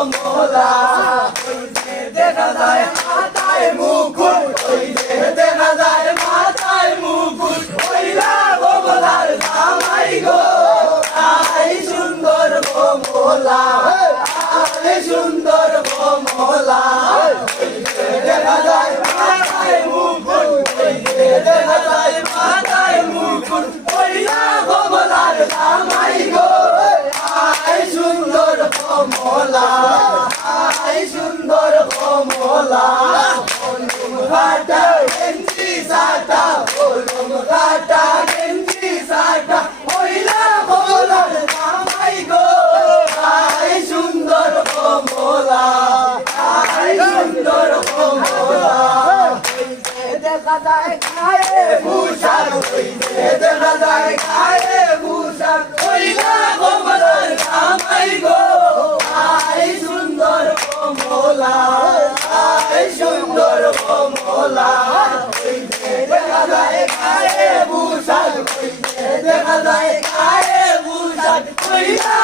কমলা দেখা যায় মাথায় মুকুট ওই যে দেখা যায় মাথায় মুকুট ওইলা কমলার জামাই গো আই সুন্দর কমলা আই সুন্দর কমলা ওই যে দেখা যায় মাথায় মুকুট ওই যে দেখা যায় মাথায় মুকুট ওইলা কমলার জামাই গো আই সুন্দর কমলা আই সুন্দর কমলা বলুম ঘাটা গেঞ্জি সাটা বলুম ঘাটা গেঞ্জি সাটা ওইলা কমলার জামাই গো আই সুন্দর কমলা আই সুন্দর কমলা দেখা যায় গায়ে ভূষণ ওই যে দেখা যায় গায়ে ভূষণ ওইলা কমলার জামাই গো আই সুন্দর কমলা আই সুন্দর কমলা ওই যে দেখা যায় গায়ে ভূষণ ওই যে দেখা যায় গায়ে ভূষণ ওইলা